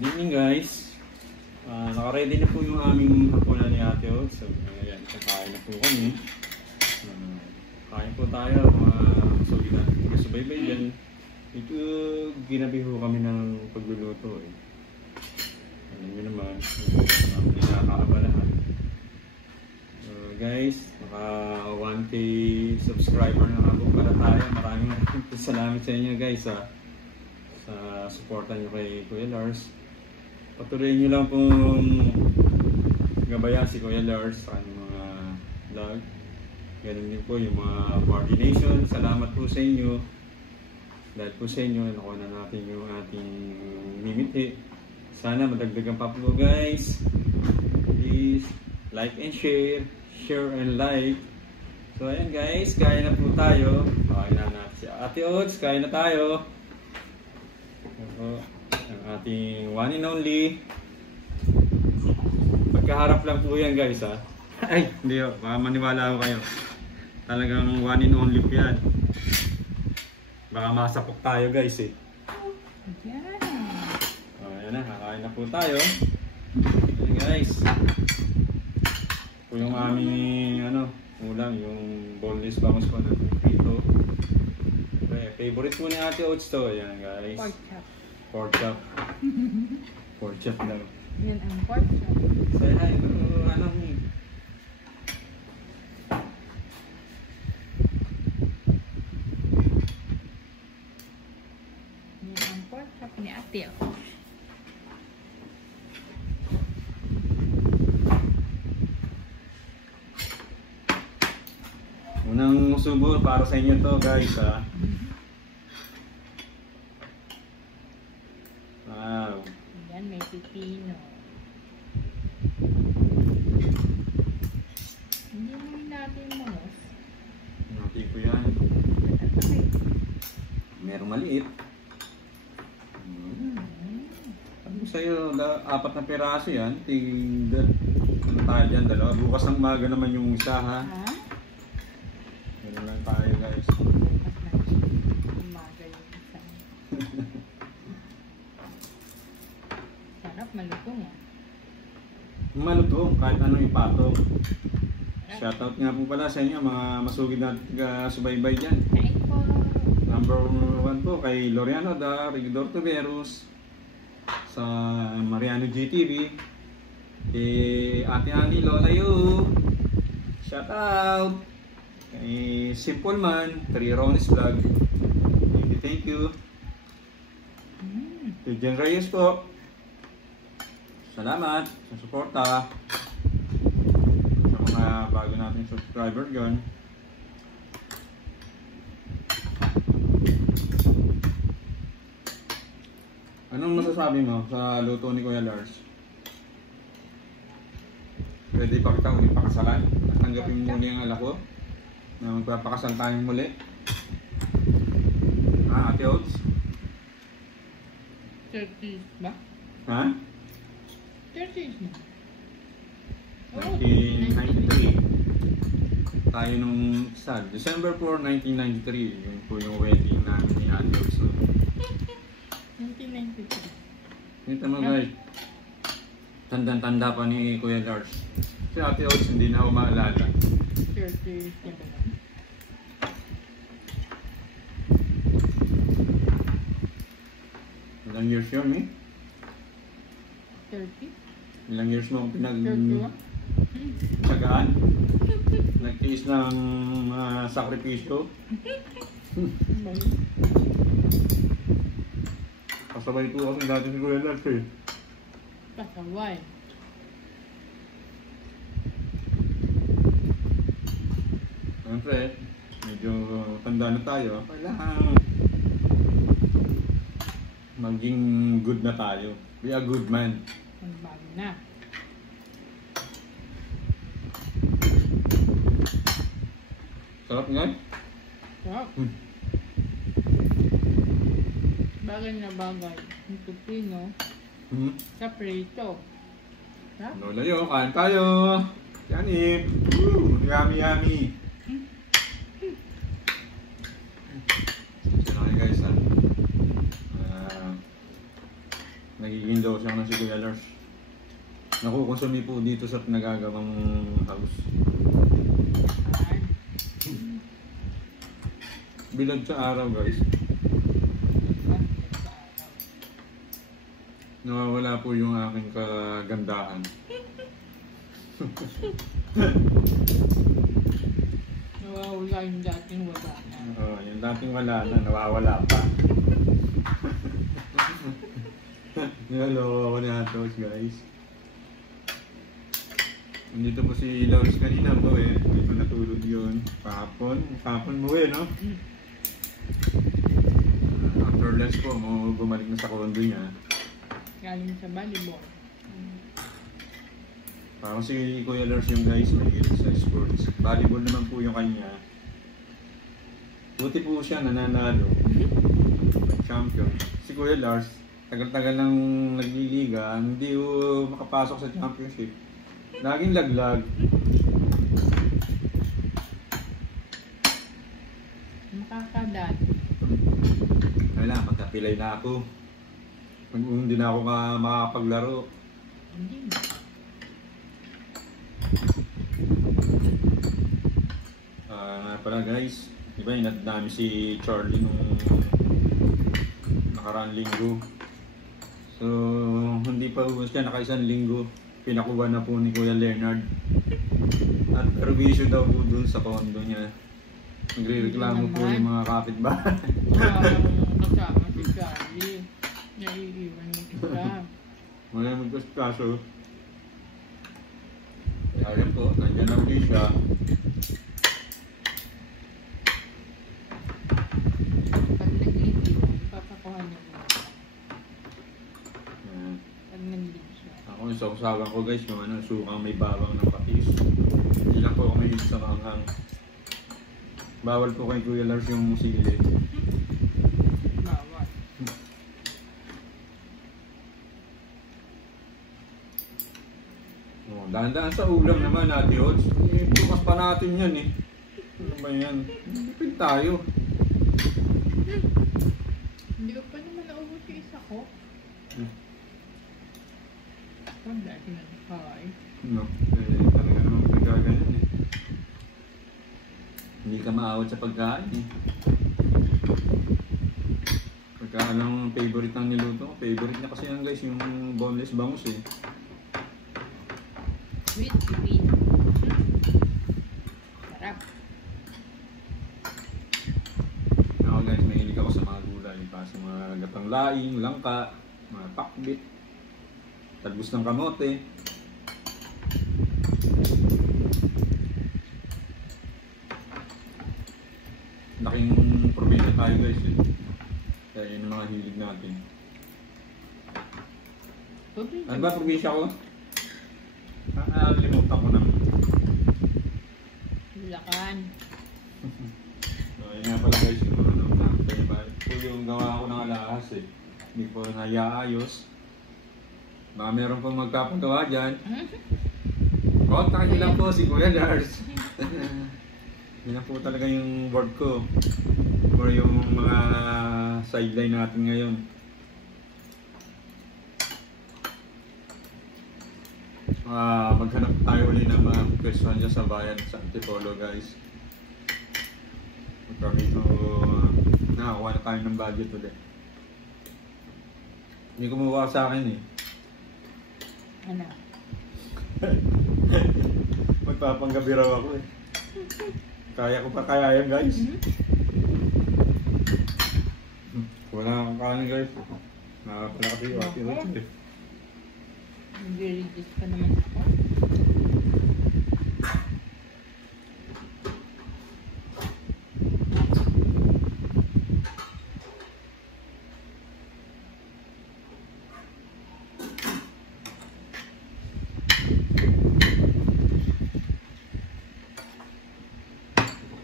Good evening guys. Naka-ready na po yung aming hapunan ni Ate Od. So ayan, kakain na po kami. Kain po tayo mga kasugid natin. Kasubaybay dyan. Ito ginabi ho kami ng pagluluto eh. Alam nyo naman, hindi nakakabalahan. Guys, naka 1K subscriber na nga po para tayo. Maraming salamat sa inyo guys sa suporta nyo kay Kuya Lars. Patuloy nyo lang pong gabayan si Kuya Lars sa kanyang mga vlog. Ganun din po yung mga coordination. Salamat po sa inyo. Dahil po sa inyo, nakuha na natin yung ating mimiti. Sana madagdagan pa po guys. Please like and share. Share and like. So ayan guys, kain na po tayo. Kain na natin si Ate Ods. Kain na tayo. Ito, ang ating one and only. Pagkaharap lang po yan guys ha. Ay, hindi o. Baka maniwala ako kayo. Talagang one and only po yan. Baka masapok tayo guys eh. Ayan na, kakain na po tayo. Ayan guys. Ito yung aming ulam, yung boneless bangus po na prito. Okay, favorite po ni Ate Oats to. Ayan guys. Pork chop. Pork chop. Pork chop daw. Yan ang pork chop. Say hi. Yan ang pork chop ni Ate Oats. Unang subo para sa inyo to guys ha. Wow. Yan, may pipino. Hindi naman natin mangos. Nati ko yan. Merong maliit. Sabi sa'yo, 4 na piraso yan. Ano tayo dyan, dalawa. Bukas ng umaga naman yung isa ha. Ganun lang tayo guys. Umaga yung isa. Sarap, malutong ah. Malutong, kahit anong ipatong. Shoutout nga po pala sa inyo mga masugid na subaybay dyan. Kain po. Number 1 po kay Loriano da Regidor Tuberos, sa Mariano GTV, kay Ate Annie Lola Yu, shoutout kay Simple Man, kay Ronnie's Vlog, thank you. Kay Jen Reyes po, salamat sa suporta. Sa mga bago nating subscriber dyan. Anong masasabi mo sa luto ni Kuya Lars? Pwede pa kita ulit pakasalan? Tanggapin mo muli ang alak ko na magpapakasal tayong muli. Ha, Ate Oats? 30s ba? Ha? 30s na. 1993. Tayo nung isa, December 4, 1993. Yun po yung wedding namin ni Ate Oats. 1993. Ito mo guys, tanda-tanda pa ni Kuya Lars. Si Ate Oats hindi na ako maalala. 30s na ba? Ilang years yun eh? 30? Ilang years mo 31? pinagsagaan? Nagtiis ng sakripisyo? Kasabay po kasi dati si Kuya Lars eh. Pasaway. Siyempre, medyo tanda na tayo. Kailangan maging good na tayo. Be a good man. Magbago na. Sarap nga? Sarap. Bagay na bagay. Yung pipino sa prito. Sarap. Lola yo, kain tayo. Yanip. Yummy yummy. So, guys ha. Nagiging low negosyo ng si Kuya Lars. Nakukonsumi po dito sa nagagawang house. Bilad sa araw guys. Nawawala po yung aking kagandahan. Nawawala yung dating wala na. Oo, yung dating wala na, nawawala pa. Niloloko ako ni Atos guys. Nandito po si Lawrence kanina po eh. Dito natulog yun. Kahapon mo eh, no? After lunch po, bumalik na sa condo niya. Galing sa volleyball. Parang si Kuya Lars yung guys, mahilig sa sports. Volleyball naman po yung kanya. Buti po siya nananalo. Champion. Si Kuya Lars, tagal-tagal nang nagliliga, hindi makapasok sa championship. Laging laglag. Makakadat. Wala, pagkapilay na ako. Hindi na ako makapaglaro. Hindi. Nga pala guys, diba inad namin si Charlie nung nakaraang linggo. So, hindi pa ubos siya, naka-isang linggo. Pinakuha na po ni Kuya Leonard. At perwisyo daw po dun sa condo niya. Nagre-reklamo po yung mga kapitbahay. Kasama si Charlie. Naiiwan mo isa. Wala magkaskaso. Kaya rin po, nandiyan na ulit siya. Pag nag-iiwan, papakuha niya mo. Pag nag-iiwan siya. Ako yung sausawan ko guys, yung sukang may bawang ng patis. Hindi lang po ako may sa manghang. Bawal po kay Kuya Lars yung sili. Bawal. Dahan-dahan sa ulam naman Ate Ods. Bukas pa natin yan eh. Ano ba yan? Lipid tayo. Hindi ko pa naman naubos yung isa ko. Wala, kinakakay. No, talaga naman pagkaganyan eh. Hindi ka maawat sa pagkain eh. Pagka anong favorite ng niluto ko, favorite niya kasi yan guys, yung boneless bangus eh. Sweet, sweet. Sarap. Ako guys, mahilig ako sa mga gulay. Pa sa mga gatang laing, langka, mga pakbit, talbos ng kamote. Laking probinsya tayo guys eh. Kaya yun ang mga hilig natin. Ano ba probinsya ko? Nakalimutan ko na. Bulacan. So, yun nga pala guys, yung yung gawa ko ng alahas eh. Hindi ko naiaayos. Baka meron pong magpapagawa dyan. Kontakin nyo lang po si Kuya Lars. Yun na po talaga yung board ko. Or yung mga sideline natin ngayon. Maghanap tayo ulit ng mga question dyan sa bayan sa Antipolo guys. Magkabito nakakuha na tayo ng budget ulit. Hindi kumuha sa akin eh. Ano? Magpapanggabi raw ako eh. Kaya ko pa kaya yan guys. Wala akong kanin guys. Nakapala kasi yung ati rin eh. Nag-reduce pa naman ako.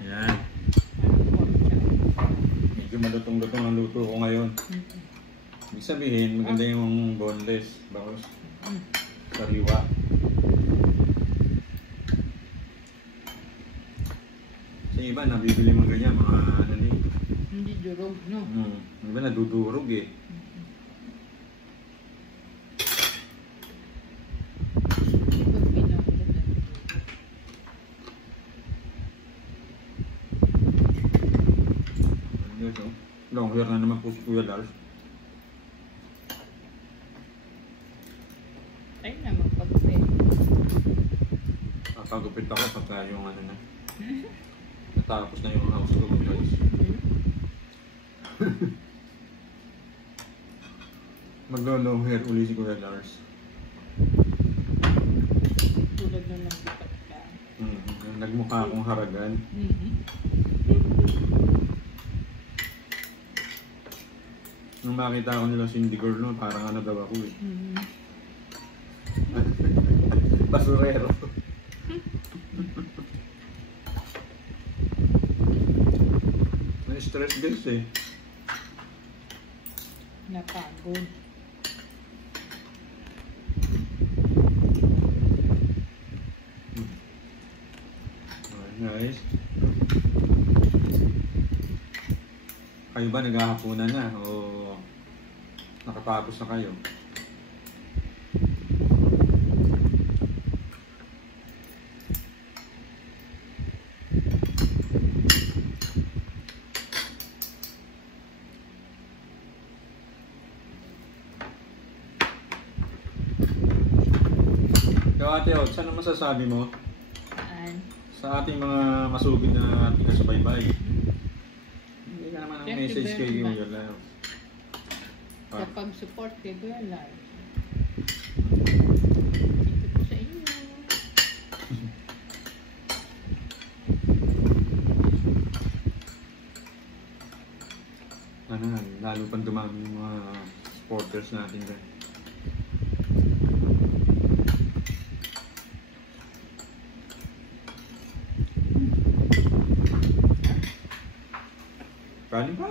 Yan. Medyo malutong-lutong ang luto ko ngayon. Ibig sabihin, maganda yung boneless. Bakos. Sariwa. Sa iba, nabibili mo ganyan, mga ano ni. Hindi durog, no? Iba nadudurog eh. guys, oh. Long hair na naman po si Kuya Lars. Ay na, magpagpit. Kakagupit ako pagka yung ano na. Natapos na yung house ko, guys. Maglo-long hair uli si Kuya Lars. Tulad na ng bipat ka. Nagmukha akong haragan. Nung makita ko nila Cindy Girl noon, parang ano daw ako eh. Basurero. Na-stress guys eh. Napagod. Guys. Kayo ba naghahapunan na o nakatapos na kayo? Ikaw ate, saan ang masasabi mo? Sa ating mga masugid na ating kasubaybay. Hindi ka naman ang message kay Kuya Lars. Sa pag-support kay Kuya Lars. Ito po sa inyo. Ano, lalo pang dumami yung mga supporters natin dyan. Kanin pa.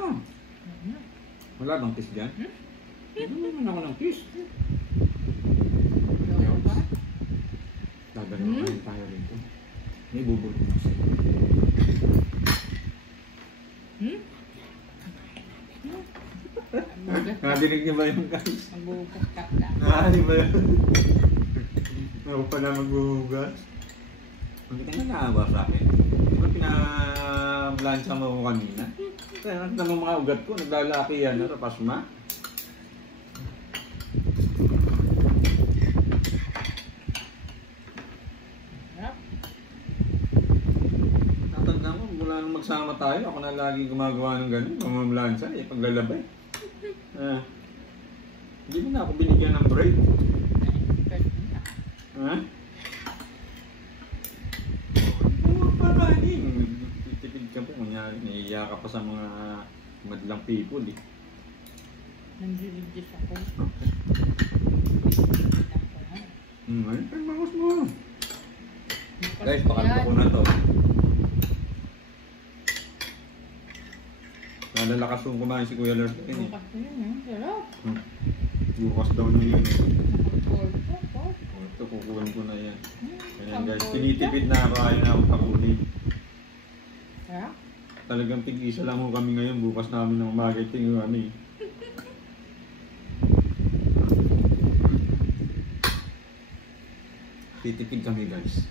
Wala bang kiss dyan? Ano naman ako ng kiss? Ano ba? Dadalawain tayo rito. May bubulot ako sa'yo. Nadinig niyo ba yung guys? Magbuhugas ka lang. Di ba yun? Ako pala magbuhugas. Hindi ka na naawa sa akin. Di ba pinamlansya mo ko kanina? Kaya nakita mo mga ugat ko, naglalaki yan. Ano, pasma? Natanda mo, mula nung magsama tayo, ako na lagi gumagawa ng ganun. Mamamlansya, paglalabay. Hindi mo na ako binigyan ng break. Ha? Tipid ka po, kunyari, naiiya ka pa sa mga madlang people eh. Nandiridyos ako. Ayun, ay bangus mo. Guys, pakalito ko na to. Nalalakas kong kumain si Kuya Lars. Bukas ko yun, sarap. Bukas daw na yun. Nakapagporto po. Ito, kukuhan ko na yan. Ayan guys, tinitipid na ako, ayaw na akong pakunin. Sarap? Talagang tig-isa lang ho kami ngayon, bukas namin ng umaga tingin kami. Titipid kami guys.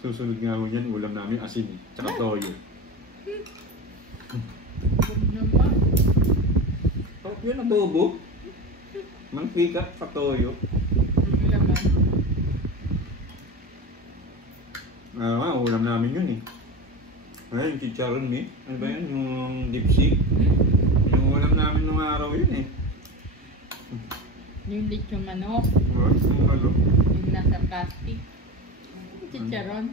Susunod nga ho yan, ulam namin asin eh, tsaka toyo. Huwag naman. Oh, yun adobo. Mantika sa toyo. Ang laman. Ulam namin yun eh. Ayun, chicharon eh. Ano ba yun? Yung dipsy. Yung ulam namin nung araw yun eh. Yung lechong manok. Yung ano? Yung nasa plastic. Chicharon.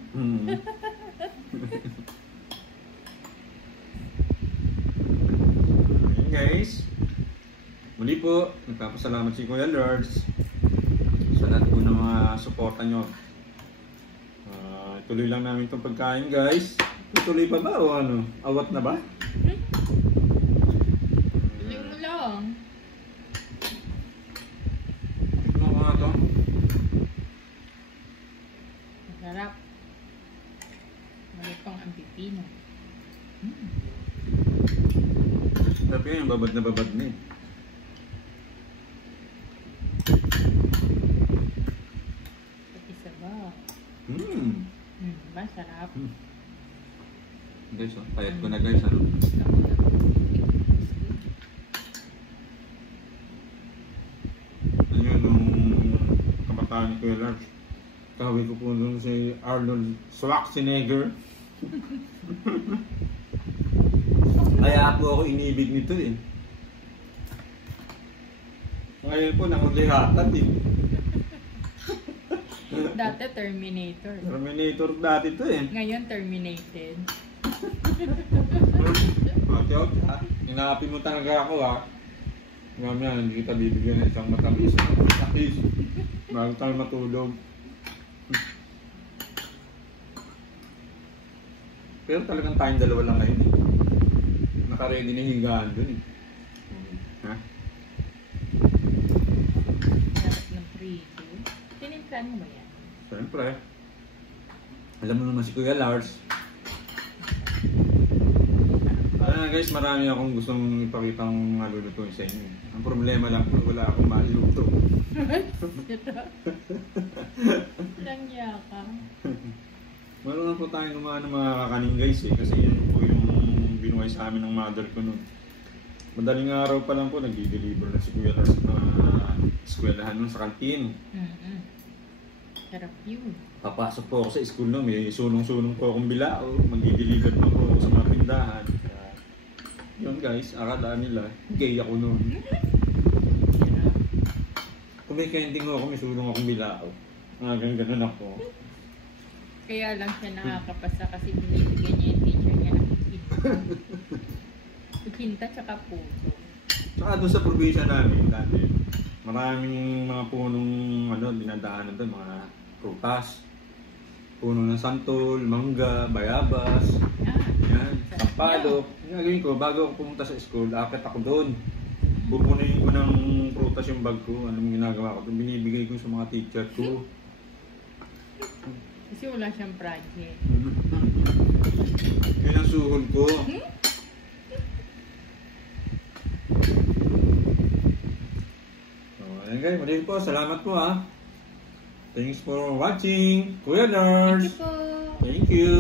Ayun guys. Muli po, nagpapasalamat si Kuya Lars sa lahat po ng mga suporta nyo. Tuloy lang namin itong pagkain guys. Tuloy pa ba o ano? Awat na ba? Tuloy mo lang. Tignan ko nga ito. Masarap. Malutong ang pipino. Sarap yun, yung babad na babad na eh. Pati sabaw. Hmm. Masarap. Guys, oh, payat ko na guys, ano? Ayun, nung kabataan ko yung large. Kawin ko po doon si Arnold Schwarzenegger. Kaya po ako inibig nito eh. Ngayon po, nangulihatan eh. Dati Terminator. Terminator dati to eh. Ngayon Terminated. Ate, ha? Inaapin mo talaga ako ha. Mamaya, hindi kita bibigyan ng isang matamis. Matamis. Bago tayo matulog. Pero talagang tayong dalawa lang ngayon eh. Naka-ready na higaan dun eh. Ha? Harap ng prito. Tinimplan mo ba yan? Siyempre. Alam mo naman si Kuya Lars. Guys, marami akong gustong ipakitang malulutuin sa inyo. Ang problema lang po, wala akong maliluto. Langya ka. Meron po tayong gumawa ng mga kakanin guys eh. Kasi yun po yung binuhay sa amin ng mother ko noon. Madaling araw pa lang po, nag-deliver na si Kuya Lars na eskwelahan nun sa kantin. Sarap yun. Papasok po ako sa school noon, may sulong-sulong po akong bilao. Mag-deliver na po ako sa mga tindahan. Yun guys, akala nila, gay ako noon. Kung may kending ako, may sulong akong bilao. Ganun ako. Kaya lang siya nakakapasa kasi binibigyan niya yung teacher niya ng kukinta. Kukinta tsaka puto. Tsaka doon sa probinsya namin dati, maraming mga punong dinadaanan doon, mga prutas. Puno ng santol, mangga, bayabas, yan, sampalok. Gagawin ko, bago ako pumunta sa school, akit ako doon. Pupunin ko ng prutas yung bag ko. Anong ginagawa ko? Binibigay ko sa mga teacher ko. Kasi wala siyang project. Yun ang suhol ko. So, ayan guys, muli po. Salamat po ha. Thanks for watching. Kuya Lars. Thank you po. Thank you.